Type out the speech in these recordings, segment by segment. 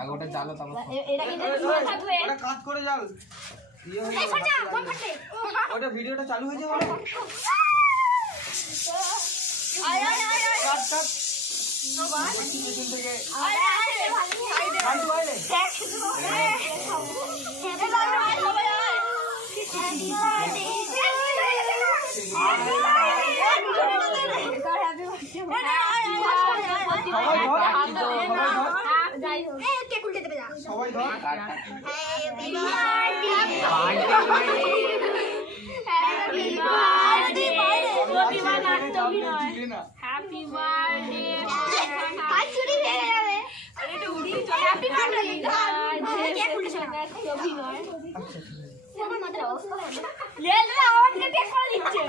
আগে ওটা জালো তারপর এটা কিন্তু থাকবে ওটা কাজ করে যাও এই সরটা বল ফাটে ওটা ভিডিওটা চালু হয়ে যাবে আয় আয় আয় কাট কাট আয় ভালো ভালো সবাই ধর হ্যাপি বার্থডে আজ চুরি হয়ে যাবে আরে এটা উড়ি চলে হ্যাপি বার্থডে কেক উঠে চলে কবি নয় আমার মাথার অবস্থা লে লে আমাকে কেক করে দিচ্ছে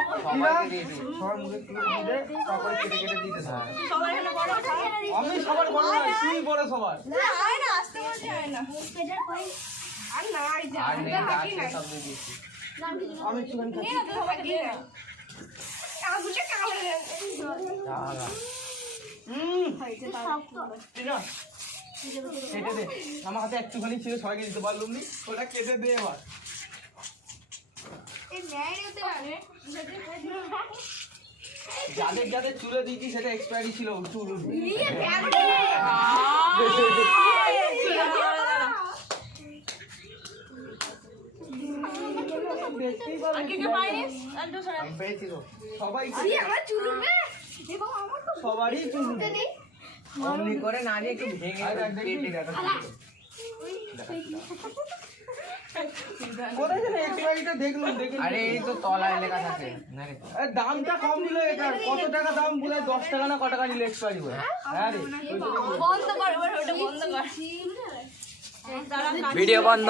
সবার মুখে তুলে দিয়ে তারপরে কেটে কেটে দিতে দাও সবাই হলো বড় আমি সবার বড় না তুই বড় সবার না হয় না আসতে বলতে হয় না পেটার কই আর না আই যা আর নেই আছে সব দিয়ে দিয়েছি আমি একটুখানি খাচ্ছি না তো বাকি না আগুটা কামড়ে দাদা টিনা কেটে দে আমার হাতে একটুখানি ছিল সবাইকে দিতে পারলুম নি ওটা কেটে দে এবার এই ন্যায় হতে পারে যাদের যাদের চুলে দিয়েছি সেটা এক্সপায়ারি ছিল চুল উঠবে নিয়ে ফ্যামিলি দেখতেই পারো কে পাইনি আলটো সরা আমি পেয়েছি তো সবাই আরে আমার চুল উঠবে এ বাবা আমার তো সবারই চুল উঠবে নেই অমনি করে না নিয়ে একটু ভেঙে কেটে দেখা কোথায় যেন এক্সপায়ারিটা দেখলুম দেখে আরে এই তো তলায় লেখা থাকে না রে আরে দামটা কম নিল এটা কত টাকা দাম বলে 10 টাকা না কত টাকা নিল এক্সপায়ারি বলে হ্যাঁ রে বন্ধ কর ওটা বন্ধ কর ভিডিও বন্ধ